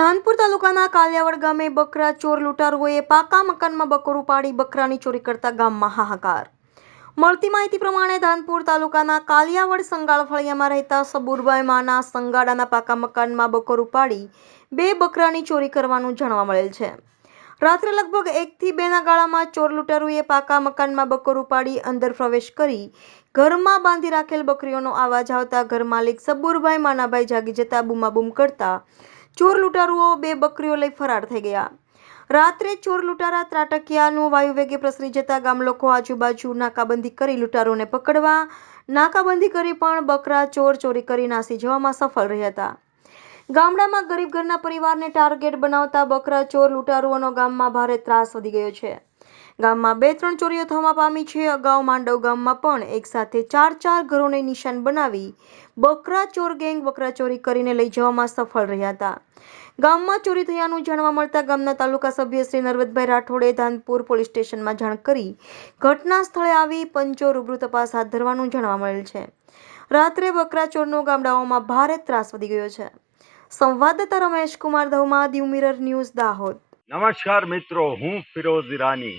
ધાનપુર તાલુકાના કાલિયાવડ ગામે બકરા ચોર લૂંટારુઓએ પાકા મકાનમાં બકરું પાડી બકરાની ચોરી કરતા ગામમાં હાહાકાર. મળતી માહિતી પ્રમાણે ધાનપુર તાલુકાના કાલિયાવડ સંગાળ ફળિયામાં રહેતા સબુરભાઈ માના સંગાડાના પાકા મકાનમાં બકરું પાડી બે બકરાની ચોરી કરવાનું જાણવા મળેલ છે. રાત્રે લગભગ એકથી બેના ગાળામાં ચોર લૂંટારુએ પાકા મકાનમાં બકરું પાડી અંદર પ્રવેશ કરી ઘરમાં બાંધી રાખેલ બકરીઓનો અવાજ આવતા ઘર માલિક સબુરભાઈ માનાભાઈ જાગી જતા બૂમાબૂમ કરતા ચોર લૂંટારુઓ બે બકરીઓ લઈ ફરાર થઈ ગયા. રાત્રે ચોર લૂંટારા ત્રાટકિયાનું વાયુવેગે પ્રસરી જતા ગામ લોકો આજુબાજુ નાકાબંધી કરી લૂંટારોને પકડવા, નાકાબંધી કરી પણ બકરા ચોર ચોરી કરી નાસી જવામાં સફળ રહ્યા હતા. ગામડામાં ગરીબ ઘરના પરિવારને ટાર્ગેટ બનાવતા બકરા ચોર લૂંટારુઓનો ગામમાં ભારે ત્રાસ વધી ગયો છે. ગામમાં બે ત્રણ ચોરીઓ થવા પામી છે. અગાઉ માંડવ ગામમાં પણ એક સાથે ચાર ચાર ઘરોને નિશાન બનાવી બકરા ચોર ગેંગ બકરા ચોરી કરીને લઈ જવામાં સફળ રહ્યા હતા. ગામમાં ચોરી થયાનું જાણવા મળતા ગામના તાલુકા સભ્ય શ્રી નરવતભાઈ રાઠોડે ધાનપુર પોલીસ સ્ટેશનમાં જાણ કરી ઘટના સ્થળે આવી પંચો રૂબરૂ તપાસ હાથ ધરવાનું જાણવા મળેલ છે. રાત્રે બકરા ચોરનો ગામડાઓમાં ભારે ત્રાસ વધી ગયો છે. સંવાદદાતા રમેશ કુમાર ધવમા દીવ મિરર ન્યૂઝ દાહોદ. નમસ્કાર મિત્રો, હું ફિરોઝ ઈરાની.